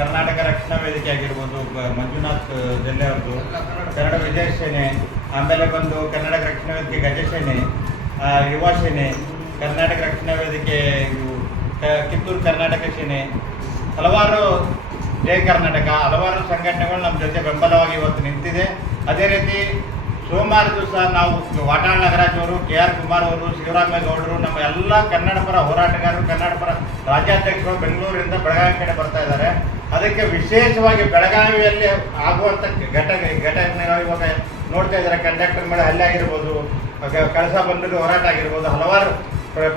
ಕರ್ನಾಟಕ ರಕ್ಷಣಾ ವೇದಿಕೆ ಆಗಿರ್ಬೋದು, ಮಂಜುನಾಥ್ ಜಲ್ಲೆ ಅವ್ರದ್ದು ಕನ್ನಡ ವಿಜಯ ಸೇನೆ, ಆಮೇಲೆ ಬಂದು ಕರ್ನಾಟಕ ರಕ್ಷಣಾ ವೇದಿಕೆ ಗಜಸೇನೆ, ಯುವ ಸೇನೆ, ಕರ್ನಾಟಕ ರಕ್ಷಣಾ ವೇದಿಕೆ ಕಿತ್ತೂರು ಕರ್ನಾಟಕ ಸೇನೆ, ಹಲವಾರು ಜಯ ಕರ್ನಾಟಕ, ಹಲವಾರು ಸಂಘಟನೆಗಳು ನಮ್ಮ ಜೊತೆ ಬೆಂಬಲವಾಗಿ ಇವತ್ತು ನಿಂತಿದೆ. ಅದೇ ರೀತಿ ಸೋಮವಾರ ದಿವಸ ನಾವು ವಾಟಾಳ್ ನಾಗರಾಜ್ ಅವರು, KR ಕುಮಾರ್ ಅವರು, ಶಿವರಾಮೇಗೌಡರು, ನಮ್ಮ ಎಲ್ಲ ಕನ್ನಡ ಪರ ಹೋರಾಟಗಾರರು, ಕನ್ನಡ ಪರ ರಾಜ್ಯಾಧ್ಯಕ್ಷರು ಬೆಂಗಳೂರಿಂದ ಬೆಳಗಾವಿ ಕಡೆ ಬರ್ತಾ ಇದ್ದಾರೆ. ಅದಕ್ಕೆ ವಿಶೇಷವಾಗಿ ಬೆಳಗಾವಿಯಲ್ಲಿ ಆಗುವಂಥ ಘಟನೆಗಳು ಇವಾಗ ನೋಡ್ತಾ ಇದ್ದಾರೆ. ಕಂಡಕ್ಟರ್ ಮೇಲೆ ಹಲ್ಲೆ ಆಗಿರ್ಬೋದು, ಕಳಸಾ ಬಂಧುಗೆ ಹೋರಾಟ ಆಗಿರ್ಬೋದು, ಹಲವಾರು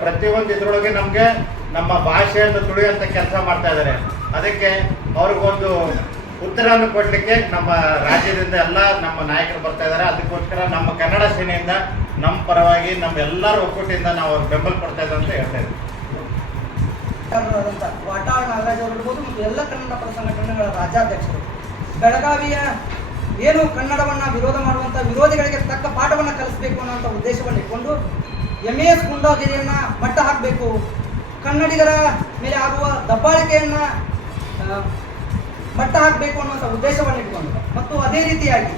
ಪ್ರತಿಯೊಂದು ಇದರೊಳಗೆ ನಮಗೆ ನಮ್ಮ ಭಾಷೆಯನ್ನು ತುಳಿಯುವಂಥ ಕೆಲಸ ಮಾಡ್ತಾ ಇದ್ದಾರೆ. ಅದಕ್ಕೆ ಅವ್ರಿಗೊಂದು ಉತ್ತರವನ್ನು ಕೊಡಲಿಕ್ಕೆ ನಮ್ಮ ರಾಜ್ಯದಿಂದ ಎಲ್ಲ ನಮ್ಮ ನಾಯಕರು ಬರ್ತಾ ಇದ್ದಾರೆ. ಅದಕ್ಕೋಸ್ಕರ ನಮ್ಮ ಕನ್ನಡ ಸೇನೆಯಿಂದ ನಮ್ಮ ಪರವಾಗಿ ನಮ್ಮ ಎಲ್ಲರ ಒಕ್ಕೂಟದಿಂದ ನಾವು ಅವ್ರಿಗೆ ಬೆಂಬಲ ಕೊಡ್ತಾ ಇದ್ದೀವಿ ಅಂತ ಹೇಳ್ತಾ ಇದ್ದೀವಿ. ವಾಟಾಳ್ ನಾಗರಾಜ್ ಅವರು ಇರ್ಬೋದು ಮತ್ತು ಎಲ್ಲ ಕನ್ನಡ ಪರ ಸಂಘಟನೆಗಳ ರಾಜ್ಯಾಧ್ಯಕ್ಷರು ಬೆಳಗಾವಿಯ ಏನು ಕನ್ನಡವನ್ನು ವಿರೋಧ ಮಾಡುವಂಥ ವಿರೋಧಿಗಳಿಗೆ ತಕ್ಕ ಪಾಠವನ್ನು ಕಲಿಸಬೇಕು ಅನ್ನೋಂಥ ಉದ್ದೇಶವನ್ನು ಇಟ್ಕೊಂಡು MES ಗುಂಡಾಗಿರಿಯನ್ನು ಮಟ್ಟ ಹಾಕಬೇಕು, ಕನ್ನಡಿಗರ ಮೇಲೆ ಆಗುವ ದಬ್ಬಾಳಿಕೆಯನ್ನು ಮಟ್ಟ ಹಾಕಬೇಕು ಅನ್ನುವಂಥ ಉದ್ದೇಶವನ್ನು ಇಟ್ಕೊಂಡು ಮತ್ತು ಅದೇ ರೀತಿಯಾಗಿ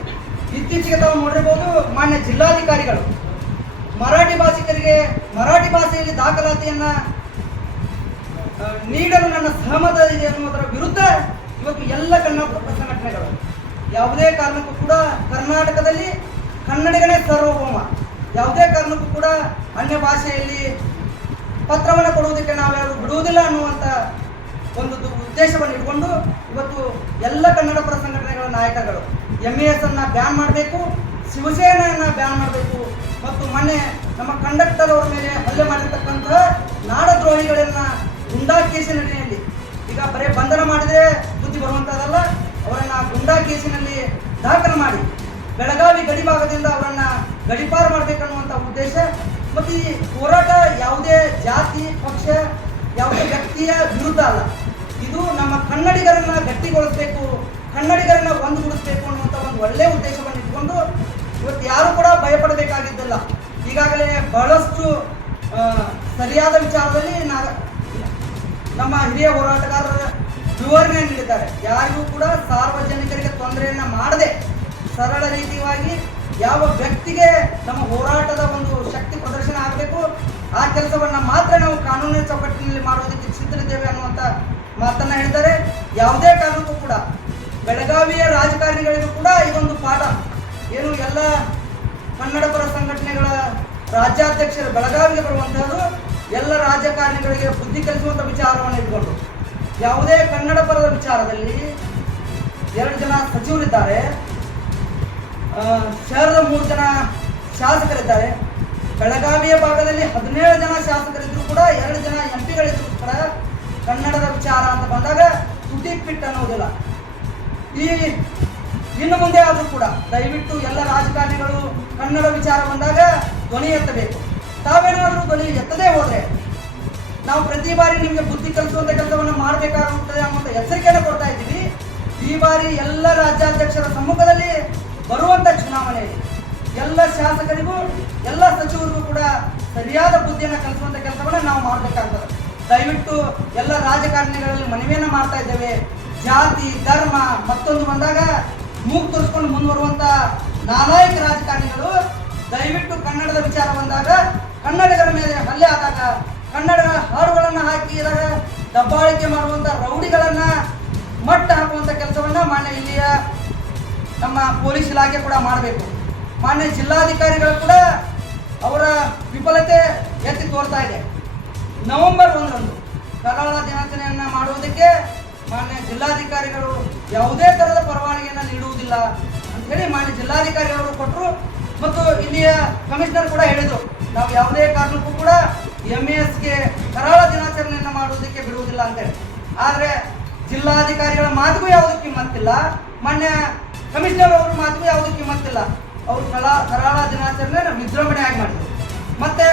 ಇತ್ತೀಚೆಗೆ ತಾವು ನೋಡಿರ್ಬೋದು ಮಾನ್ಯ ಜಿಲ್ಲಾಧಿಕಾರಿಗಳು ಮರಾಠಿ ಭಾಷಿಕರಿಗೆ ಮರಾಠಿ ಭಾಷೆಯಲ್ಲಿ ದಾಖಲಾತಿಯನ್ನು ನೀಡಲು ನನ್ನ ಸಹಮತ ಇದೆ ಅನ್ನುವುದರ ವಿರುದ್ಧ ಇವತ್ತು ಎಲ್ಲ ಕನ್ನಡ ಸಂಘಟನೆಗಳು ಯಾವುದೇ ಕಾರಣಕ್ಕೂ ಕೂಡ ಕರ್ನಾಟಕದಲ್ಲಿ ಕನ್ನಡಿಗನೇ ಸಾರ್ವಭೌಮ, ಯಾವುದೇ ಕಾರಣಕ್ಕೂ ಕೂಡ ಅನ್ಯ ಭಾಷೆಯಲ್ಲಿ ಪತ್ರವನ್ನು ಕೊಡುವುದಕ್ಕೆ ನಾವ್ಯಾರು ಬಿಡುವುದಿಲ್ಲ ಅನ್ನುವಂಥ ಒಂದು ಉದ್ದೇಶವನ್ನು ಇಟ್ಕೊಂಡು ಇವತ್ತು ಎಲ್ಲ ಕನ್ನಡ ಪರ ಸಂಘಟನೆಗಳ ನಾಯಕರುಗಳು MES ಅನ್ನು ಬ್ಯಾನ್ ಮಾಡಬೇಕು, ಶಿವಸೇನೆಯನ್ನು ಬ್ಯಾನ್ ಮಾಡಬೇಕು ಮತ್ತು ಮೊನ್ನೆ ನಮ್ಮ ಕಂಡಕ್ಟರ್ ಅವರ ಮೇಲೆ ಹಲ್ಲೆ ಮಾಡಿರ್ತಕ್ಕಂತಹ ನಾಡದ್ರೋಹಿಗಳನ್ನು ಗುಂಡಾ ಕೇಸಿನಲ್ಲಿ ಈಗ ಬರೀ ಬಂಧನ ಮಾಡಿದರೆ ಬುದ್ಧಿ ಬರುವಂಥದ್ದಲ್ಲ, ಅವರನ್ನು ಗುಂಡಾ ಕೇಸಿನಲ್ಲಿ ದಾಖಲು ಮಾಡಿ ಬೆಳಗಾವಿ ಗಡಿ ಭಾಗದಿಂದ ಅವರನ್ನು ಗಡಿಪಾರು ಮಾಡಬೇಕನ್ನುವಂಥ ಉದ್ದೇಶ. ಮತ್ತು ಈ ಹೋರಾಟ ಯಾವುದೇ ಜಾತಿ ಪಕ್ಷ ಯಾವುದೇ ವ್ಯಕ್ತಿಯ ವಿರುದ್ಧ ಅಲ್ಲ, ಇದು ನಮ್ಮ ಕನ್ನಡಿಗರನ್ನ ಗಟ್ಟಿಗೊಳಿಸಬೇಕು, ಕನ್ನಡಿಗರನ್ನ ಒಂದುಗೂಡಿಸಬೇಕು ಅನ್ನುವಂಥ ಒಂದು ಒಳ್ಳೆಯ ಉದ್ದೇಶವನ್ನು ಇಟ್ಕೊಂಡು ಇವತ್ತು ಯಾರು ಕೂಡ ಭಯಪಡಬೇಕಾಗಿದ್ದಿಲ್ಲ. ಈಗಾಗಲೇ ಬಹಳಷ್ಟು ಸರಿಯಾದ ವಿಚಾರದಲ್ಲಿ ನಮ್ಮ ಹಿರಿಯ ಹೋರಾಟಗಾರರ ವಿವರಣೆ ನೀಡಿದ್ದಾರೆ. ಯಾರಿಗೂ ಕೂಡ ಸಾರ್ವಜನಿಕರಿಗೆ ತೊಂದರೆಯನ್ನು ಮಾಡದೆ ಸರಳ ರೀತಿಯಾಗಿ ಯಾವ ವ್ಯಕ್ತಿಗೆ ನಮ್ಮ ಹೋರಾಟದ ಒಂದು ಶಕ್ತಿ ಪ್ರದರ್ಶನ ಆಗಬೇಕು ಆ ಕೆಲಸವನ್ನು ಮಾತ್ರ ನಾವು ಕಾನೂನಿನ ಚೌಕಟ್ಟಿನಲ್ಲಿ ಮಾಡುವುದಕ್ಕೆ ಸಿದ್ಧರಿದ್ದೇವೆ ಅನ್ನುವಂಥ ಮಾತನ್ನು ಹೇಳಿದ್ದಾರೆ. ಯಾವುದೇ ಕಾರಣಕ್ಕೂ ಕೂಡ ಬೆಳಗಾವಿಯ ರಾಜಕಾರಣಿಗಳಿಗೂ ಕೂಡ ಇದೊಂದು ಪಾಠ. ಏನು ಎಲ್ಲ ಕನ್ನಡ ಪರ ಸಂಘಟನೆಗಳ ರಾಜ್ಯಾಧ್ಯಕ್ಷರು ಬೆಳಗಾವಿಗೆ ಬರುವಂತಹದ್ದು ಎಲ್ಲ ರಾಜಕಾರಣಿಗಳಿಗೆ ಬುದ್ಧಿ ಕಲಿಸುವಂಥ ವಿಚಾರವನ್ನು ಇಟ್ಕೊಂಡು ಯಾವುದೇ ಕನ್ನಡ ಪರದ ವಿಚಾರದಲ್ಲಿ 2 ಜನ ಸಚಿವರಿದ್ದಾರೆ, ಶಹರದ 3 ಜನ ಶಾಸಕರಿದ್ದಾರೆ. ಬೆಳಗಾವಿಯ ಭಾಗದಲ್ಲಿ 17 ಜನ ಶಾಸಕರಿದ್ದರೂ ಕೂಡ 2 ಜನ MP ಕೂಡ ಕನ್ನಡದ ವಿಚಾರ ಅಂತ ಬಂದಾಗ ತುಟಿ ಪಿಟ್ ಅನ್ನೋದಿಲ್ಲ. ಇನ್ನು ಮುಂದೆ ಆದರೂ ಕೂಡ ದಯವಿಟ್ಟು ಎಲ್ಲ ರಾಜಕಾರಣಿಗಳು ಕನ್ನಡ ವಿಚಾರ ಬಂದಾಗ ಧ್ವನಿ ಎತ್ತಬೇಕು. ತಾವೇನಾದರೂ ಧ್ವನಿ ಎತ್ತದೇ ಹೋದರೆ ನಾವು ಪ್ರತಿ ಬಾರಿ ನಿಮಗೆ ಬುದ್ಧಿ ಕಲಿಸುವಂಥ ಕೆಲಸವನ್ನು ಮಾಡಬೇಕಾಗುತ್ತದೆ ಅನ್ನುವಂಥ ಎಚ್ಚರಿಕೆಯನ್ನು ಕೊಡ್ತಾ ಇದ್ದೀವಿ. ಈ ಬಾರಿ ಎಲ್ಲ ರಾಜ್ಯಾಧ್ಯಕ್ಷರ ಸಮ್ಮುಖದಲ್ಲಿ ಬರುವಂಥ ಚುನಾವಣೆಯಲ್ಲಿ ಎಲ್ಲ ಶಾಸಕರಿಗೂ ಎಲ್ಲ ಸಚಿವರಿಗೂ ಕೂಡ ಸರಿಯಾದ ಬುದ್ಧಿಯನ್ನು ಕಲಿಸುವಂಥ ಕೆಲಸವನ್ನು ನಾವು ಮಾಡಬೇಕಾಗ್ತದೆ. ದಯವಿಟ್ಟು ಎಲ್ಲ ರಾಜಕಾರಣಿಗಳಲ್ಲಿ ಮನವಿಯನ್ನು ಮಾಡ್ತಾ ಇದ್ದೇವೆ. ಜಾತಿ ಧರ್ಮ ಮತ್ತೊಂದು ಬಂದಾಗ ಮೂಗು ತೋರಿಸ್ಕೊಂಡು ಮುಂದುವರುವಂಥ ನಾಲಾಯಕ ರಾಜಕಾರಣಿಗಳು ದಯವಿಟ್ಟು ಕನ್ನಡದ ವಿಚಾರ ಬಂದಾಗ ಕನ್ನಡಿಗರ ಮೇಲೆ ಹಲ್ಲೆ ಆದಾಗ ಕನ್ನಡದ ಹಾಡುಗಳನ್ನು ಹಾಕಿದಾಗ ದಬ್ಬಾಳಿಕೆ ಮಾಡುವಂಥ ರೌಡಿಗಳನ್ನು ಮಟ್ಟ ಹಾಕುವಂಥ ಕೆಲಸವನ್ನು ಮಾನ್ಯ ಇಲ್ಲಿಯ ನಮ್ಮ ಪೊಲೀಸ್ ಇಲಾಖೆ ಕೂಡ ಮಾಡಬೇಕು. ಮಾನ್ಯ ಜಿಲ್ಲಾಧಿಕಾರಿಗಳು ಕೂಡ ಅವರ ವಿಫಲತೆ ಎತ್ತಿ ತೋರ್ತಾ ಇದೆ. ನವೆಂಬರ್ 1ರಂದು ಕರಾಳ ದಿನಾಚರಣೆಯನ್ನು ಮಾಡುವುದಕ್ಕೆ ಮಾನ್ಯ ಜಿಲ್ಲಾಧಿಕಾರಿಗಳು ಯಾವುದೇ ಥರದ ಪರವಾನಗಿಯನ್ನು ನೀಡುವುದಿಲ್ಲ ಅಂಥೇಳಿ ಮಾನ್ಯ ಜಿಲ್ಲಾಧಿಕಾರಿಗಳು ಕೊಟ್ಟರು. ಮತ್ತು ಇಲ್ಲಿಯ ಕಮಿಷನರ್ ಕೂಡ ಹೇಳಿದರು, ನಾವು ಯಾವುದೇ ಕಾರಣಕ್ಕೂ ಕೂಡ MESಗೆ ಕರಾಳ ದಿನಾಚರಣೆಯನ್ನು ಮಾಡುವುದಕ್ಕೆ ಬಿಡುವುದಿಲ್ಲ ಅಂತೇಳಿ. ಆದರೆ ಜಿಲ್ಲಾಧಿಕಾರಿಗಳ ಮಾತಿಗೂ ಯಾವುದೂ ಕಿಮ್ಮತ್ತಿಲ್ಲ, ಮಾನ್ಯ ಕಮಿಷನರ್ ಅವ್ರ ಮಾತಿಗೂ ಯಾವುದೂ ಕಿಮ್ಮತ್ತಿಲ್ಲ. ಅವರು ಕರಾಳ ದಿನಾಚರಣೆ ವಿಜೃಂಭಣೆಯಾಗಿ ಮಾಡಿದರು. ಮತ್ತು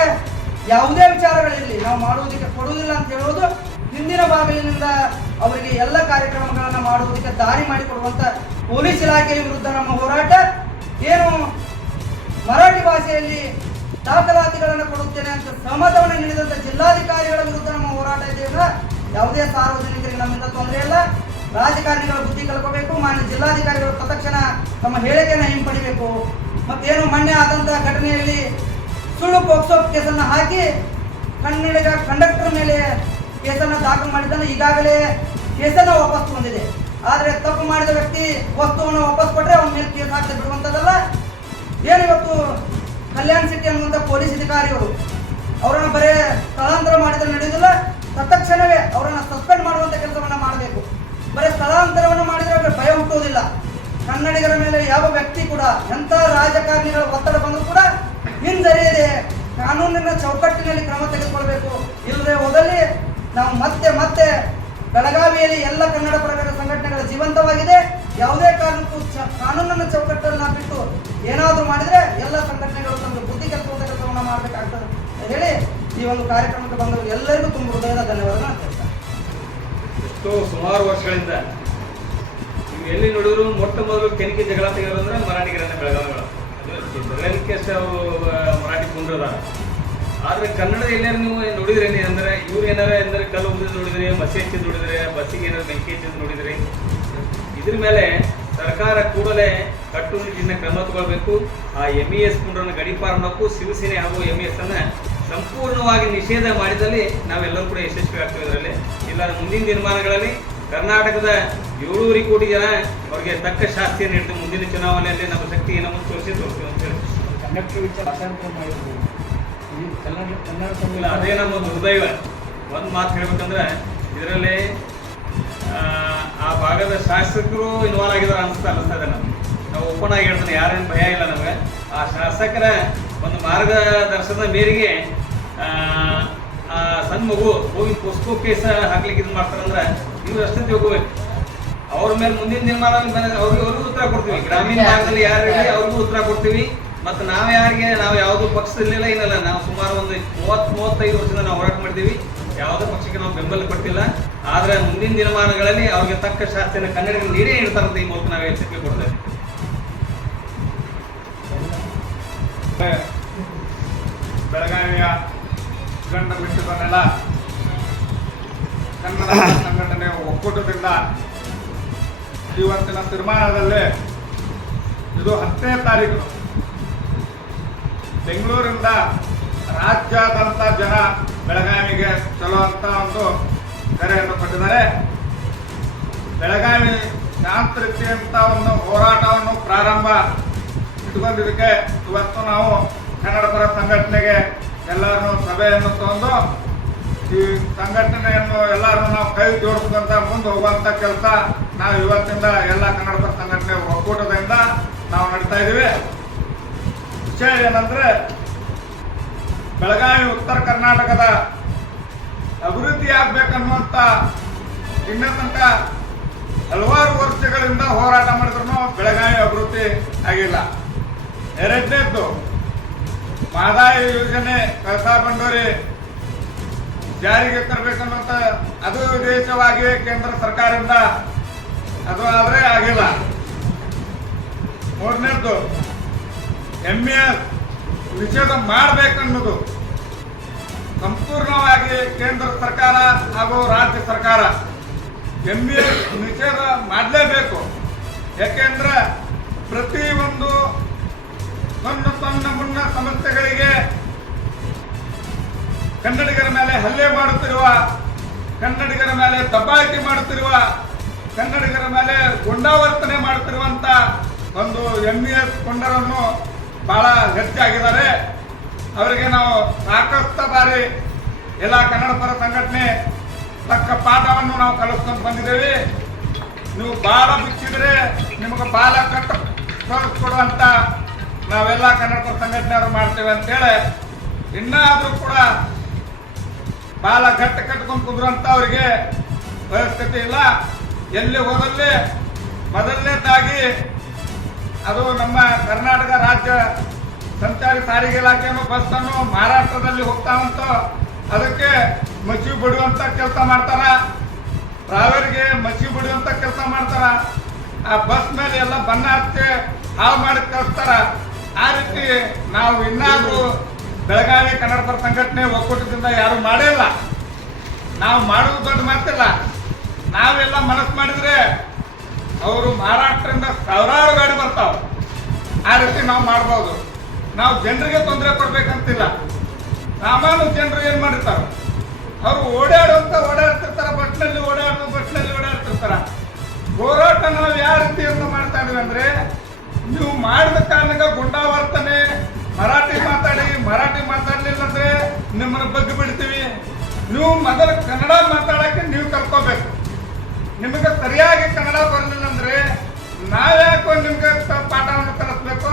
ಯಾವುದೇ ವಿಚಾರಗಳಿರಲಿ ನಾವು ಮಾಡುವುದಕ್ಕೆ ಕೊಡುವುದಿಲ್ಲ ಅಂತ ಹೇಳುವುದು ಹಿಂದಿನ ಬಾಗಿಲಿನಿಂದ ಅವರಿಗೆ ಎಲ್ಲ ಕಾರ್ಯಕ್ರಮಗಳನ್ನು ಮಾಡುವುದಕ್ಕೆ ದಾರಿ ಮಾಡಿಕೊಡುವಂಥ ಪೊಲೀಸ್ ಇಲಾಖೆಯ ವಿರುದ್ಧ ನಮ್ಮ ಹೋರಾಟ. ಏನು ಮರಾಠಿ ಭಾಷೆಯಲ್ಲಿ ದಾಖಲಾತಿಗಳನ್ನು ಕೊಡುತ್ತೇನೆ ಅಂತ ಸಹಮತವನ್ನು ನೀಡಿದಂಥ ಜಿಲ್ಲಾಧಿಕಾರಿಗಳ ವಿರುದ್ಧ ನಮ್ಮ ಹೋರಾಟ ಇದೆಯಲ್ಲ, ಯಾವುದೇ ಸಾರ್ವಜನಿಕರಿಗೆ ನಮ್ಮಿಂದ ತೊಂದರೆ ಇಲ್ಲ. ರಾಜಕಾರಣಿಗಳ ಬುದ್ಧಿ ಕಳ್ಕೋಬೇಕು. ಮಾನ್ಯ ಜಿಲ್ಲಾಧಿಕಾರಿಗಳು ತತ್ಕ್ಷಣ ತಮ್ಮ ಹೇಳಿಕೆಯನ್ನು ಹಿಂಪಡಿಬೇಕು. ಮತ್ತೇನು ಮೊನ್ನೆ ಆದಂಥ ಘಟನೆಯಲ್ಲಿ ಸುಳ್ಳು ಪೋಕ್ಸೋ ಕೇಸನ್ನು ಹಾಕಿ ಕನ್ನಡಿಗ ಕಂಡಕ್ಟರ್ ಮೇಲೆ ಕೇಸನ್ನು ದಾಖಲು ಮಾಡಿದ್ದಾನೆ. ಈಗಾಗಲೇ ಕೇಸನ್ನು ವಾಪಸ್ ಬಂದಿದೆ. ಆದರೆ ತಪ್ಪು ಮಾಡಿದ ವ್ಯಕ್ತಿ ವಸ್ತುವನ್ನು ವಾಪಸ್ ಕೊಟ್ಟರೆ ಅವನ ಮೇಲೆ ಕೇಸ್ ಹಾಕಿ ಬಿಡುವಂಥದ್ದಲ್ಲ. ಏನು ಇವತ್ತು ಕಲ್ಯಾಣ್ ಸಿಟಿ ಅನ್ನುವಂಥ ಪೊಲೀಸ್ ಅಧಿಕಾರಿಗಳು ಅವರನ್ನು ಬರೇ ಸ್ಥಳಾಂತರ ಮಾಡಿದರೆ ನಡೆಯುವುದಿಲ್ಲ, ತತ್ಕ್ಷಣವೇ ಅವರನ್ನು ಸಸ್ಪೆಂಡ್ ಮಾಡುವಂಥ ಕೆಲಸವನ್ನು ಮಾಡಬೇಕು. ಬರೀ ಸ್ಥಳಾಂತರವನ್ನು ಮಾಡಿದರೆ ಅವರಿಗೆ ಭಯ ಹುಟ್ಟುವುದಿಲ್ಲ. ಕನ್ನಡಿಗರ ಮೇಲೆ ಯಾವ ವ್ಯಕ್ತಿ ಕೂಡ ಎಂಥ ರಾಜಕಾರಣಿಗಳ ಒತ್ತಡ ಬಂದರೂ ಕೂಡ ಹಿಂಜರಿಯದೆ ಕಾನೂನಿನ ಚೌಕಟ್ಟಿನಲ್ಲಿ ಕ್ರಮ ತೆಗೆದುಕೊಳ್ಬೇಕು. ಇಲ್ಲದೆ ಹೋದಲ್ಲಿ ನಾವು ಮತ್ತೆ ಬೆಳಗಾವಿಯಲ್ಲಿ ಎಲ್ಲ ಕನ್ನಡ ಪರಗಳ ಸಂಘಟನೆಗಳ ಜೀವಂತವಾಗಿದೆ. ಯಾವುದೇ ಕಾರಣಕ್ಕೂ ಕಾನೂನಿನ ಚೌಕಟ್ಟನ್ನು ಬಿಟ್ಟು ಏನಾದರೂ ಮಾಡಿದರೆ ಎಲ್ಲ ಸಂಘಟನೆಗಳು ನಮಗೆ ಬುದ್ಧಿ ಕಲಿಸುವಂಥ ಕೆಲಸವನ್ನು ಮಾಡಬೇಕಾಗ್ತದೆ ಹೇಳಿ ಈ ಒಂದು ಕಾರ್ಯಕ್ರಮಕ್ಕೆ ಬಂದವರು ಎಲ್ಲರಿಗೂ ತುಂಬ ಹೃದಯದ ಧನ್ಯವಾದಗಳನ್ನು ಹೇಳ್ತಾರೆ. ಎಷ್ಟೋ ಸುಮಾರು ವರ್ಷಗಳಿಂದ ನೀವು ಎಲ್ಲಿ ನೋಡಿದ್ರು ಮೊಟ್ಟ ಮೊದಲು ಕೆಣಕಿ ಜಗಳ ತೆಗೆಯೋರು ಅಂದ್ರೆ ಮರಾಠಿಗರನ್ನ ಬೆಳಗಾವಿಗಳು. ಬೆಳಗಾವಿಕ್ಕೆ ಅಷ್ಟೇ ಅವರು ಮರಾಠಿ ಕುಂಡ್ರದ. ಆದರೆ ಕನ್ನಡ ಎಲ್ಲಾರು ನೀವು ನೋಡಿದ್ರೇನೆ ಅಂದರೆ ಇವ್ರು ಏನಾರ ಅಂದರೆ ಕಲ್ಲು ಉಳಿದು ನೋಡಿದ್ರಿ, ಮಸಿ ಹಚ್ಚಿದ್ದು ನೋಡಿದ್ರೆ, ಬಸ್ಸಿಗೆ ಏನಾರು ಬೆಂಕಿ ಹಚ್ಚಿದ್ದು ನೋಡಿದ್ರಿ. ಇದ್ರ ಮೇಲೆ ಸರ್ಕಾರ ಕೂಡಲೇ ಕಟ್ಟುನಿಟ್ಟಿನ ಕ್ರಮ ತಗೊಳ್ಬೇಕು. ಆ MES ಕುಂಡ್ರನ್ನ ಗಡಿಪಾರನಕ್ಕೂ ಶಿವಸೇನೆ ಹಾಗೂ MES ಅನ್ನ ಸಂಪೂರ್ಣವಾಗಿ ನಿಷೇಧ ಮಾಡಿದಲ್ಲಿ ನಾವೆಲ್ಲರೂ ಕೂಡ ಯಶಸ್ವಿ ಆಗ್ತೀವಿ. ಇದರಲ್ಲಿ ಇಲ್ಲ ಮುಂದಿನ ದಿನಮಾನಗಳಲ್ಲಿ ಕರ್ನಾಟಕದ 7.5 ಕೋಟಿ ಜನ ಅವರಿಗೆ ತಕ್ಕ ಶಾಸ್ತಿಯನ್ನು ನೀಡ್ತೀವಿ. ಮುಂದಿನ ಚುನಾವಣೆಯಲ್ಲಿ ನಮ್ಮ ಶಕ್ತಿ ಏನೋ ತೋರಿಸ್ತೀವಿ ಅಂತ ಹೇಳಿ ಕಂಡಕ್ಟರ್ ವಿಚಾರ ಮಾಡಿದ್ರು. ಇಲ್ಲ, ಅದೇ ನಮ್ಮ ದುರ್ದೈವ. ಒಂದು ಮಾತು ಹೇಳ್ಬೇಕಂದ್ರೆ ಇದರಲ್ಲಿ ಆ ಭಾಗದ ಶಾಸಕರು ಇನ್ವಾಲ್ವ್ ಆಗಿದ್ದಾರೆ ಅನಿಸ್ತಾ ಇದೆ. ನಾವು ಓಪನ್ ಆಗಿ ಹೇಳ್ತಾನೆ, ಯಾರೇನು ಭಯ ಇಲ್ಲ ನಮಗೆ. ಆ ಶಾಸಕರ ಒಂದು ಮಾರ್ಗದರ್ಶನದ ಮೇರೆಗೆ ಸಣ್ಣ ಮಗು ಹೋಗಿ ಪೋಸ್ಕೋ ಕೇಸ್ ಹಾಕ್ಲಿಕ್ಕೆ ಇದು ಮಾಡ್ತಾರಂದ್ರೆ ಇವ್ರು ಅಷ್ಟೇ ತಿಳ್ಕೋಬೇಕು. ಅವ್ರ ಮೇಲೆ ಮುಂದಿನ ದಿನಮಾನ ಅವ್ರಿಗೂ ಉತ್ತರ ಕೊಡ್ತೀವಿ. ಗ್ರಾಮೀಣ ಭಾಗದಲ್ಲಿ ಯಾರು ಹೇಳಿ ಅವ್ರಿಗೂ ಉತ್ತರ ಕೊಡ್ತೀವಿ. ಮತ್ತು ನಾವು ಯಾವುದೋ ಪಕ್ಷದಲ್ಲಿಲ್ಲ ಏನಲ್ಲ, ನಾವು ಸುಮಾರು ಒಂದು 30-35 ವರ್ಷದಿಂದ ನಾವು ಹೋರಾಟ ಮಾಡಿದ್ದೀವಿ. ಯಾವುದೇ ಪಕ್ಷಕ್ಕೆ ನಾವು ಬೆಂಬಲ ಕೊಟ್ಟಿಲ್ಲ. ಆದರೆ ಮುಂದಿನ ದಿನಮಾನಗಳಲ್ಲಿ ಅವ್ರಿಗೆ ತಕ್ಕ ಶಾಸ್ತಿಯನ್ನು ಕನ್ನಡಿಗರು ನೀಡೇ ಇಡ್ತಾರಂತ ಈ ಮೂಲಕ ನಾವು ಎಚ್ಚರಿಕೆ ಕೊಡ್ತೇವೆ. ಬೆಳಗಾವಿಯ ಗಂಡ ಮಿತ್ರರನ್ನೆಲ್ಲ ಕನ್ನಡ ಸಂಘಟನೆ ಒಕ್ಕೂಟದಿಂದ ಇವತ್ತಿನ ತೀರ್ಮಾನದಲ್ಲಿ ಇದು 10ನೇ ತಾರೀಕು ಬೆಂಗಳೂರಿಂದ ರಾಜ್ಯಾದ್ಯಂತ ಜನ ಬೆಳಗಾವಿಗೆ ಚಲೋ ಅಂತ ಒಂದು ಕರೆಯನ್ನು ಕೊಟ್ಟಿದ್ದಾರೆ. ಬೆಳಗಾವಿ ಶಾಂತ ರೀತಿಯಂತ ಒಂದು ಹೋರಾಟವನ್ನು ಪ್ರಾರಂಭ ಇಟ್ಕೊಂಡಿದ್ದಕ್ಕೆ ಇವತ್ತು ನಾವು ಕನ್ನಡ ಪರ ಸಂಘಟನೆಗೆ ಎಲ್ಲರೂ ಸಭೆಯನ್ನು ತಗೊಂಡು ಈ ಸಂಘಟನೆಯನ್ನು ಎಲ್ಲರೂ ನಾವು ಕೈ ಜೋಡಿಸ್ಕೊಂತ ಮುಂದೆ ಹೋಗುವಂಥ ಕೆಲಸ ನಾವು ಇವತ್ತಿಂದ ಎಲ್ಲ ಕನ್ನಡ ಪರ ಸಂಘಟನೆ ಒಕ್ಕೂಟದಿಂದ ನಾವು ನಡೀತಾ ಇದ್ದೀವಿ. ವಿಷಯ ಏನಂದ್ರೆ ಬೆಳಗಾವಿ ಉತ್ತರ ಕರ್ನಾಟಕದ ಅಭಿವೃದ್ಧಿ ಆಗ್ಬೇಕನ್ನುವಂಥ ಇನ್ನೂ ತನಕ ಹಲವಾರು ವರ್ಷಗಳಿಂದ ಹೋರಾಟ ಮಾಡಿದ್ರು ಬೆಳಗಾವಿ ಅಭಿವೃದ್ಧಿ ಆಗಿಲ್ಲ. ಎರಡನೇದ್ದು ಮಹದಾಯಿ ಯೋಜನೆ ಕಳಸಾ ಬಂಡೂರಿ ಜಾರಿಗೆ ತರಬೇಕನ್ನುವಂಥ ಅದು ಉದ್ದೇಶವಾಗಿ ಕೇಂದ್ರ ಸರ್ಕಾರದಿಂದ ಅದು ಆದರೆ ಆಗಿಲ್ಲ. ಮೂರನೇದ್ದು MES ನಿಷೇಧ ಮಾಡಬೇಕನ್ನೋದು ಸಂಪೂರ್ಣವಾಗಿ ಕೇಂದ್ರ ಸರ್ಕಾರ ಹಾಗೂ ರಾಜ್ಯ ಸರ್ಕಾರ MES ನಿಷೇಧ ಮಾಡಲೇಬೇಕು. ಯಾಕೆಂದ್ರೆ ಪ್ರತಿಯೊಂದು ಸಣ್ಣ ಮುನ್ನ ಸಮಸ್ಯೆಗಳಿಗೆ ಕನ್ನಡಿಗರ ಮೇಲೆ ಹಲ್ಲೆ ಮಾಡುತ್ತಿರುವ, ಕನ್ನಡಿಗರ ಮೇಲೆ ದಬ್ಬಾಳಿಕೆ ಮಾಡುತ್ತಿರುವ, ಕನ್ನಡಿಗರ ಮೇಲೆ ಗುಂಡಾವರ್ತನೆ ಮಾಡುತ್ತಿರುವಂತ ಒಂದು MES ಕೊಂಡರನ್ನು ಬಹಳ ಹೆಚ್ಚಾಗಿದ್ದಾರೆ. ಅವರಿಗೆ ನಾವು ಸಾಕಷ್ಟು ಬಾರಿ ಎಲ್ಲ ಕನ್ನಡ ಪರ ಸಂಘಟನೆ ತಕ್ಕ ಪಾಠವನ್ನು ನಾವು ಕಲಿಸ್ಕೊಂಡು ಬಂದಿದ್ದೇವೆ. ನೀವು ಬಾಲ ಬಿಚ್ಚಿದ್ರೆ ನಿಮಗೆ ಬಾಲ ಕೊಡುವಂತ ನಾವೆಲ್ಲ ಕನ್ನಡ ಪರ ಸಂಘಟನೆಯವರು ಮಾಡ್ತೇವೆ ಅಂತೇಳಿ ಇನ್ನಾದ್ರೂ ಕೂಡ ಬಾಲ ಗಟ್ಟ ಕಟ್ಕೊಂಡು ಕುಂದ್ರಂತ ಅವರಿಗೆ ಪರಿಸ್ಥಿತಿ ಇಲ್ಲ. ಎಲ್ಲಿ ಹೋದಲ್ಲಿ ಮೊದಲನೇದಾಗಿ ಅದು ನಮ್ಮ ಕರ್ನಾಟಕ ರಾಜ್ಯ ಸಂಚಾರಿ ಸಾರಿಗೆ ಇಲಾಖೆಯನ್ನು ಬಸ್ಸನ್ನು ಮಹಾರಾಷ್ಟ್ರದಲ್ಲಿ ಹೋಗ್ತಾ ಉಂಟು, ಅದಕ್ಕೆ ಮಚ್ಚಿ ಬಿಡುವಂತ ಕೆಲಸ ಮಾಡ್ತಾರ, ಡ್ರೈವರ್ಗೆ ಮಚ್ಚಿ ಬಿಡುವಂತ ಕೆಲಸ ಮಾಡ್ತಾರ. ಆ ಬಸ್ ಮೇಲೆ ಎಲ್ಲ ಬಣ್ಣ ಹಚ್ಚಿ ಹಾಳು ಮಾಡಿ ಕಳಿಸ್ತಾರ. ಆ ರೀತಿ ನಾವು ಇನ್ನಾದ್ರೂ ಬೆಳಗಾವಿ ಕನ್ನಡ ಪರ ಸಂಘಟನೆ ಒಕ್ಕೂಟದಿಂದ ಯಾರು ಮಾಡಿಲ್ಲ. ನಾವು ಮಾಡೋದು ದೊಡ್ಡ ಮಾತಿಲ್ಲ. ನಾವೆಲ್ಲ ಮನಸ್ಸು ಮಾಡಿದ್ರೆ ಅವರು ಮಹಾರಾಷ್ಟ್ರದಿಂದ ಸಾವಿರಾರು ಗಾಡಿ ಬರ್ತಾವ. ಆ ರೀತಿ ನಾವು ಮಾಡ್ಬೋದು. ನಾವು ಜನರಿಗೆ ತೊಂದರೆ ಕೊಡ್ಬೇಕಂತಿಲ್ಲ. ಸಾಮಾನ್ಯ ಜನರು ಏನ್ ಮಾಡಿರ್ತಾರ, ಅವರು ಓಡಾಡ್ತಿರ್ತಾರ, ಬಸ್ನಲ್ಲಿ ಓಡಾಡ್ತಿರ್ತಾರ. ಹೋರಾಟ ನಾವು ಯಾವ ರೀತಿಯನ್ನು ಮಾಡ್ತಾ ಇದೀವಿ ಅಂದ್ರೆ, ನೀವು ಮಾಡಿದ ಕಾರಣಕ್ಕೆ ಗುಂಡಾವರ್ತನೆ, ಮರಾಠಿ ಮಾತಾಡ್ಲಿಲ್ಲ ಅಂದ್ರೆ ನಿಮ್ಮನ್ನ ಬಗ್ಗೆ ಬಿಡ್ತೀವಿ. ನೀವು ಮೊದಲು ಕನ್ನಡ ಮಾತಾಡಕ್ಕೆ ನೀವು ಕಲ್ಕೋಬೇಕು. ನಿಮಗೆ ಸರಿಯಾಗಿ ಕನ್ನಡ ಬರಲಿಲ್ಲ ಅಂದ್ರೆ ನಾವ್ಯಾಕೋ ನಿಮ್ಗೆ ಪಾಠವನ್ನು ಕಲಿಸ್ಬೇಕು?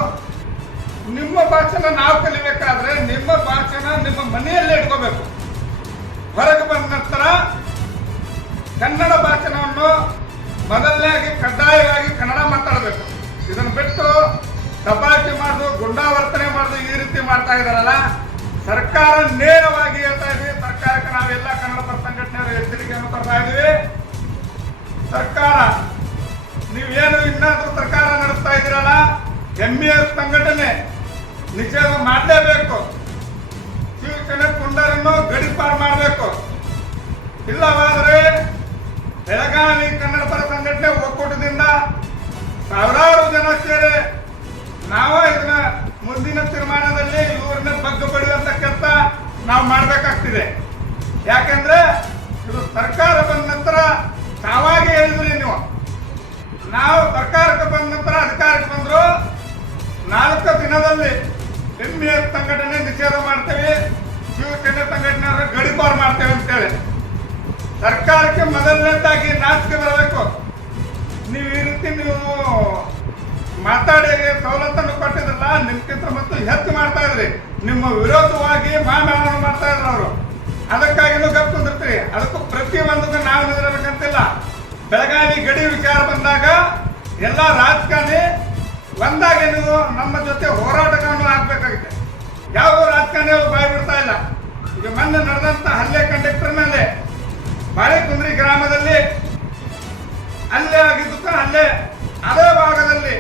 ನಿಮ್ಮ ಭಾಷೆನ ನಾವು ಕಲಿಬೇಕಾದ್ರೆ ನಿಮ್ಮ ಭಾಷೆನ ನಿಮ್ಮ ಮನೆಯಲ್ಲೇ ಇಟ್ಕೋಬೇಕು. ಹೊರಗೆ ಬಂದ ನಂತರ ಕನ್ನಡ ಭಾಷಣವನ್ನು ಮೊದಲನೇಯಾಗಿ ಕಡ್ಡಾಯವಾಗಿ ಕನ್ನಡ ಮಾತಾಡಬೇಕು. ಇದನ್ನು ಬಿಟ್ಟು ದಬ್ಬಾಳಿಕೆ ಮಾಡುದು, ಗುಂಡಾವರ್ತನೆ ಮಾಡುದು, ಈ ರೀತಿ ಮಾಡ್ತಾ ಇದಾರಲ್ಲ, ಸರ್ಕಾರ ನೇರವಾಗಿ ಹೇಳ್ತಾ ಇದ್ವಿ. ಸರ್ಕಾರಕ್ಕೆ ನಾವೆಲ್ಲ ಕನ್ನಡ ಪರ ಸಂಘಟನೆಯವರು ಎಚ್ಚರಿಕೆಯನ್ನು ಕೊಡ್ತಾ ಇದ್ವಿ. ಸರ್ಕಾರ ನೀವೇನು ಇನ್ನಾದ್ರೂ ಸರ್ಕಾರ ನಡೆಸ್ತಾ ಇದ್ದೀರಲ್ಲ, MES ಸಂಘಟನೆ ನಿಷೇಧ ಮಾಡಲೇಬೇಕು. ಶಿವಸೇನೆ ಪುಂಡರನ್ನು ಗಡಿಪಾರು ಮಾಡಬೇಕು. ಇಲ್ಲವಾದರೆ ಬೆಳಗಾವಿ ಕನ್ನಡ ಪರ ಸಂಘಟನೆ ಒಕ್ಕೂಟದಿಂದ ಸಾವಿರಾರು ಜನ ಸೇರಿ ನಾವು ಇದನ್ನ ಮುಂದಿನ ತೀರ್ಮಾನದಲ್ಲಿ ಇವ್ರನ್ನ ಬಗ್ಗೆ ಪಡೆಯುವಂತ ಕೆಲಸ ನಾವು ಮಾಡಬೇಕಾಗ್ತಿದೆ. ಯಾಕಂದ್ರೆ ಇದು ಸರ್ಕಾರ ಬಂದ ನಂತರ ತಾವಾಗಿ ಹೇಳಿದ್ರಿ ನೀವು, ನಾವು ಸರ್ಕಾರಕ್ಕೆ ಬಂದ ನಂತರ ಅಧಿಕಾರಕ್ಕೆ ಬಂದ್ರು 4 ದಿನದಲ್ಲಿ MES ಸಂಘಟನೆ ನಿಷೇಧ ಮಾಡ್ತೇವೆ, ಶಿವಸೇನೆ ಸಂಘಟನೆಯವರು ಗಡಿಪಾರು ಮಾಡ್ತೇವೆ ಅಂತೇಳಿ ಸರ್ಕಾರಕ್ಕೆ ಮೊದಲನೇದಾಗಿ ನಾಚಿಕೆ ಬರಬೇಕು. ನೀವು ಈ ರೀತಿ ನೀವು ಮಾತಾಡಿ ಸವಲತ್ತನ್ನು ಕೊಟ್ಟಿದ್ರಲ್ಲ, ನಿಮ್ಗಿಂತ ಮತ್ತು ಹೆಚ್ಚು ಮಾಡ್ತಾ ಇದ್ರಿ. ನಿಮ್ಮ ವಿರೋಧವಾಗಿ ಮಾನವನ ಮಾಡ್ತಾ ಇದ್ರು ಅವರು. ಅದಕ್ಕಾಗಿನೂ ಗಪ್ ಕುಂದಿರ್ತೀರಿ. ಅದಕ್ಕೂ ಪ್ರತಿಯೊಂದಕ್ಕೂ ನಾವು ನಿಂದಿರಬೇಕಂತಿಲ್ಲ. ಬೆಳಗಾವಿ ಗಡಿ ವಿಚಾರ ಬಂದಾಗ ಎಲ್ಲ ರಾಜಕಾರಣಿ ಒಂದಾಗಿ ನೀವು ನಮ್ಮ ಜೊತೆ ಹೋರಾಟಗಳನ್ನು ಆಗ್ಬೇಕಾಗಿದೆ. ಯಾವ ರಾಜಕಾರಣಿಗಳು ಬಾಯಿ ಬಿಡ್ತಾ ಇಲ್ಲ. ಈಗ ಮೊನ್ನೆ ನಡೆದಂತ ಹಲ್ಲೆ ಕಂಡಕ್ಟರ್ ಮೇಲೆ ಬಾಳೆಕುಂದ್ರಿ ಗ್ರಾಮದಲ್ಲಿ ಹಲ್ಲೆ ಆಗಿದ್ದಕ್ಕ ಹಲ್ಲೆ ಅದೇ ಭಾಗದಲ್ಲಿ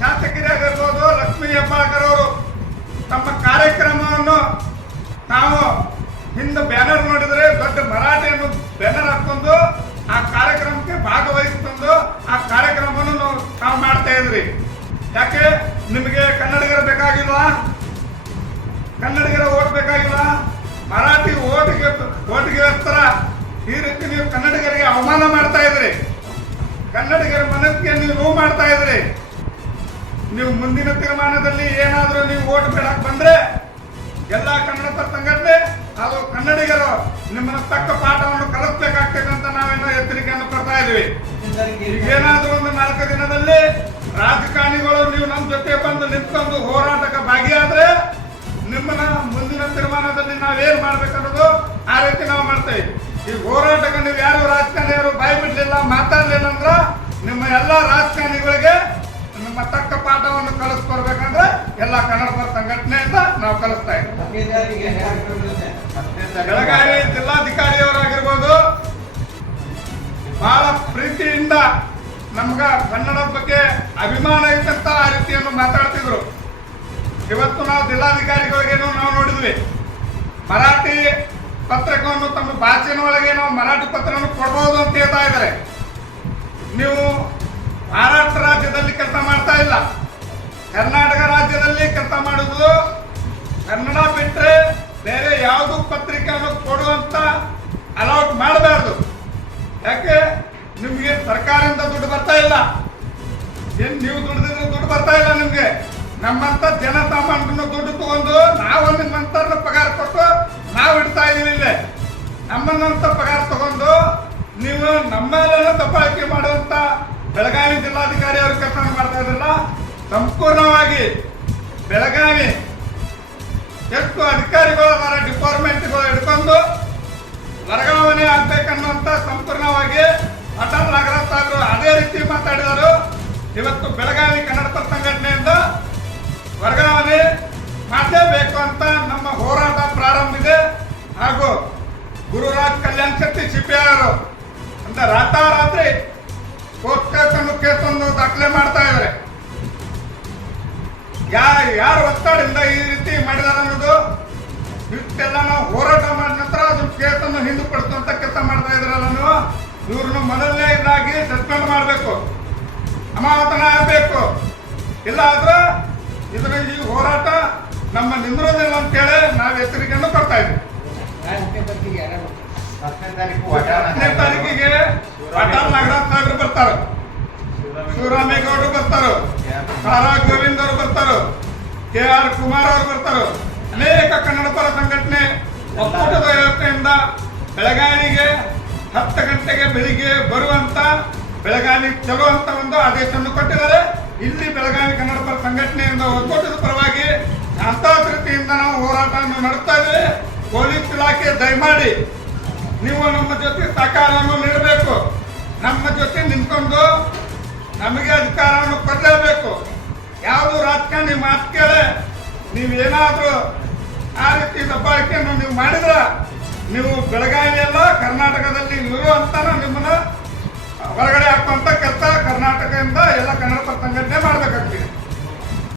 ಶಾಸಕರಾಗಿರ್ಬೋದು ಲಕ್ಷ್ಮೀ ಹೆಬ್ಬಾಳ್ಕರ್ ಅವರು ತಮ್ಮ ಕಾರ್ಯಕ್ರಮವನ್ನು ನಾವು ಹಿಂದೆ ಬ್ಯಾನರ್ ನೋಡಿದ್ರೆ ದೊಡ್ಡ ಮರಾಠಿಯನ್ನು ಬ್ಯಾನರ್ ಹಾಕೊಂಡು ಆ ಕಾರ್ಯಕ್ರಮಕ್ಕೆ ಭಾಗವಹಿಸಿಕೊಂಡು ಆ ಕಾರ್ಯಕ್ರಮವನ್ನು ನಾವು ಮಾಡ್ತಾ ಇದ್ರಿ. ಯಾಕೆ ನಿಮಗೆ ಕನ್ನಡಿಗರ ಬೇಕಾಗಿಲ್ವಾ? ಕನ್ನಡಿಗರ ಓಟ್ ಬೇಕಾಗಿಲ್ಲ? ಮರಾಠಿ ಓಟಿಗೆ ಎತ್ತರ ಈ ರೀತಿ ನೀವು ಕನ್ನಡಿಗರಿಗೆ ಅವಮಾನ ಮಾಡ್ತಾ ಇದ್ರಿ. ಕನ್ನಡಿಗರ ಮನಸ್ಸಿಗೆ ನೀವು ನೋವು ಮಾಡ್ತಾ ಇದ್ರಿ. ನೀವು ಮುಂದಿನ ತೀರ್ಮಾನದಲ್ಲಿ ಏನಾದರೂ ನೀವು ಓಟ್ ಬೇಡಕ್ಕೆ ಬಂದ್ರೆ ಎಲ್ಲ ಕನ್ನಡ ಪರ ಸಂಘಟನೆ ಅದು ಕನ್ನಡಿಗರು ನಿಮ್ಮನ್ನ ತಕ್ಕ ಪಾಠವನ್ನು ಕಲಿಸ್ಬೇಕಾಗ್ತದೆ ಅಂತ ನಾವೇನೋ ಎಚ್ಚರಿಕೆಯನ್ನು ಕೊಡ್ತಾ ಇದ್ವಿ. ಏನಾದ್ರೂ ಒಂದು 4 ದಿನದಲ್ಲಿ ರಾಜಕಾರಣಿಗಳು ನೀವು ನಮ್ಮ ಜೊತೆ ಬಂದು ನಿಂತ್ಕೊಂಡು ಹೋರಾಟಕ್ಕೆ ಭಾಗಿಯಾದ್ರೆ ನಿಮ್ಮನ್ನ ಮುಂದಿನ ತೀರ್ಮಾನದಲ್ಲಿ ನಾವೇನ್ ಮಾಡ್ಬೇಕನ್ನೋದು ಆ ರೀತಿ ನಾವು ಮಾಡ್ತೇವೆ. ಈ ಹೋರಾಟಕ್ಕೆ ನೀವು ಯಾರು ರಾಜಕಾರಣಿಯವರು ಬಾಯಿ ಬಿಡ್ಲಿಲ್ಲ, ಮಾತಾಡ್ಲಿಲ್ಲ ಅಂದ್ರ ನಿಮ್ಮ ಎಲ್ಲ ರಾಜಕಾರಣಿಗಳಿಗೆ ನಿಮ್ಮ ತಕ್ಕ ಪಾಠವನ್ನು ಕಲಿಸ್ಕೊಡ್ಬೇಕಂದ್ರೆ ಎಲ್ಲ ಕನ್ನಡ ಪರ ಸಂಘಟನೆಯಿಂದ ನಾವು ಕಲಿಸ್ತಾ ಇದ್ದೀವಿ. ಬೆಳಗಾವಿ ಜಿಲ್ಲಾಧಿಕಾರಿಯವರಾಗಿರ್ಬೋದು ಬಹಳ ಪ್ರೀತಿಯಿಂದ ನಮ್ಗ ಕನ್ನಡ ಬಗ್ಗೆ ಅಭಿಮಾನ ಇದ್ದಂತ ಆ ರೀತಿಯನ್ನು ಮಾತಾಡ್ತಿದ್ರು. ಇವತ್ತು ನಾವು ಜಿಲ್ಲಾಧಿಕಾರಿಗಳಿಗೇನು ನಾವು ನೋಡಿದ್ವಿ, ಮರಾಠಿ ಪತ್ರಕವನ್ನು ತಮ್ಮ ಭಾಷೆನ ಒಳಗೆ ನಾವು ಮರಾಠಿ ಪತ್ರವನ್ನು ಕೊಡಬಹುದು ಅಂತ ಹೇಳ್ತಾ ಇದ್ದಾರೆ. ನೀವು ಮಹಾರಾಷ್ಟ್ರ ರಾಜ್ಯದಲ್ಲಿ ಕೆಲಸ ಮಾಡ್ತಾ ಇಲ್ಲ, ಕರ್ನಾಟಕ ರಾಜ್ಯದಲ್ಲಿ ಕೆಲಸ ಮಾಡುವುದು. ಕನ್ನಡ ಬಿಟ್ಟರೆ ಬೇರೆ ಯಾವುದು ಪತ್ರಿಕೆಯನ್ನು ಕೊಡುವಂತ ಅಲೌಟ್ ಮಾಡಬಾರ್ದು. ಯಾಕೆ ನಿಮ್ಗೆ ಸರ್ಕಾರದಿಂದ ದುಡ್ಡು ಬರ್ತಾ ಇಲ್ಲ, ಏನ್ ನೀವು ದುಡ್ಡಿದ್ರೆ ದುಡ್ಡು ಬರ್ತಾ ಇಲ್ಲ ನಿಮ್ಗೆ. ನಮ್ಮಂತ ಜನಸಾಮಾನ್ಯರನ್ನು ದುಡ್ಡು ತಗೊಂಡು ನಾವು ನಿಮ್ಮಂತರ ಪಗಾರ ಕೊಟ್ಟು ನಾವು ಇಡ್ತಾ ಇದೀವಿ ಇಲ್ಲೇ. ನಮ್ಮನ್ನಂತ ಪಗಾರ ತಗೊಂಡು ನೀವು ನಮ್ಮೆಲ್ಲ ದಬ್ಬಾಳಿಕೆ ಮಾಡುವಂತ ಬೆಳಗಾವಿ ಜಿಲ್ಲಾಧಿಕಾರಿ ಅವರು ಕೆಲಸ ಮಾಡ್ತಾ ಇದ್ರಲ್ಲ, ಸಂಪೂರ್ಣವಾಗಿ ಬೆಳಗಾವಿ ಎಷ್ಟು ಅಧಿಕಾರಿಗಳು ಅವರ ಡಿಪಾರ್ಟ್ಮೆಂಟ್ಗಳು ಹಿಡ್ಕೊಂಡು ವರ್ಗಾವಣೆ ಆಗ್ಬೇಕನ್ನುವಂತ ಸಂಪೂರ್ಣವಾಗಿ ಅಟಲ್ ನಾಗರಾಜ್ ಸಾಹೇಬರು ಅದೇ ರೀತಿ ಮಾತಾಡಿದರು. ಇವತ್ತು ಬೆಳಗಾವಿ ಕನ್ನಡ ಪರ ಸಂಘಟನೆಯಿಂದ ವರ್ಗಾವಣೆ ಮಾಡಲೇಬೇಕು ಅಂತ ನಮ್ಮ ಹೋರಾಟ ಪ್ರಾರಂಭ ಇದೆ. ಹಾಗೂ ಗುರುರಾಜ್ ಕಲ್ಯಾಣ್ ಶೆಟ್ಟಿ CPI ಅವರು ಅಂತ ರಾತ್ರಿ ಕೋರ್ಟ್ ಕೇಸನ್ನು ದಾಖಲೆ ಮಾಡ್ತಾ ಇದ್ದಾರೆ. ಯಾರು ಒತ್ತಡದಿಂದ ಈ ರೀತಿ ಮಾಡಿದಾರೆ ಅನ್ನೋದು ಇಷ್ಟೆಲ್ಲ ನಾವು ಹೋರಾಟ ಮಾಡಿದ ನಂತರ ಅದು ಕೇಸನ್ನು ಹಿಂದೂಪಡಿಸುವಂತ ಕೆಲಸ ಮಾಡ್ತಾ ಇದ್ರಲ್ಲ ನೀವು. ಇವ್ರನ್ನ ಮೊದಲನೇದಾಗಿ ಸಸ್ಪೆಂಡ್ ಮಾಡಬೇಕು. ಅಮಾನತನ ಆಗಬೇಕು. ಇಲ್ಲ ಆದ್ರೆ ಇದರ ಈ ಹೋರಾಟ ನಮ್ಮ ನಿಂದ್ರೋದಿಲ್ಲ ಅಂತೇಳಿ ನಾವು ಎಚ್ಚರಿಕೆಯನ್ನು ಕೊಡ್ತಾ ಇದ್ದೀವಿ. 10ನೇ ತಾರೀಕಿಗೆ ಪಾಟೀಲ್ ನಾಗರಾಜ್ ಸಾಹೇಬ್ರು ಬರ್ತಾರೆ, ಶಿವರಾಮೇಗೌಡರು ಬರ್ತಾರೆ, ಸಾರಾ ಗೋವಿಂದ್ ಅವರು ಬರ್ತಾರೆ, KR ಕುಮಾರ್ ಅವರು ಬರ್ತಾರೆ. ಅನೇಕ ಕನ್ನಡ ಪರ ಸಂಘಟನೆ ಒಕ್ಕೂಟದ ವ್ಯವಸ್ಥೆಯಿಂದ ಬೆಳಗಾವಿಗೆ 10 ಗಂಟೆಗೆ ಬೆಳಿಗ್ಗೆ ಬರುವಂತ ಬೆಳಗಾವಿ ಚಲೋ ಅಂತ ಒಂದು ಆದೇಶವನ್ನು ಕೊಟ್ಟಿದ್ದಾರೆ. ಇಲ್ಲಿ ಬೆಳಗಾವಿ ಕನ್ನಡ ಪರ ಸಂಘಟನೆಯಿಂದ ಒಕ್ಕೂಟದ ಪರವಾಗಿ ಶಾಂತಾಕೃತಿಯಿಂದ ನಾವು ಹೋರಾಟವನ್ನು ನಡೆಸ್ತಾ ಇದ್ದೇವೆ. ಪೊಲೀಸ್ ಇಲಾಖೆ ದಯಮಾಡಿ ನೀವು ನಮ್ಮ ಜೊತೆ ಸಹಕಾರವನ್ನು ನೀಡಬೇಕು. ನಮ್ಮ ಜೊತೆ ನಿಂತ್ಕೊಂಡು ನಮಗೆ ಅಧಿಕಾರವನ್ನು ಕೊಡಲೇಬೇಕು. ಯಾವುದು ರಾಜಕಾರಣಿ ಮಾತು ಕೇಳಿ ನೀವೇನಾದರೂ ಆ ರೀತಿ ದಬ್ಬಾಳಿಕೆಯನ್ನು ನೀವು ಮಾಡಿದ್ರೆ ನೀವು ಬೆಳಗಾವಿ ಎಲ್ಲ ಕರ್ನಾಟಕದಲ್ಲಿ ಇರುವಂತ ನಿಮ್ಮನ್ನ ಹೊರಗಡೆ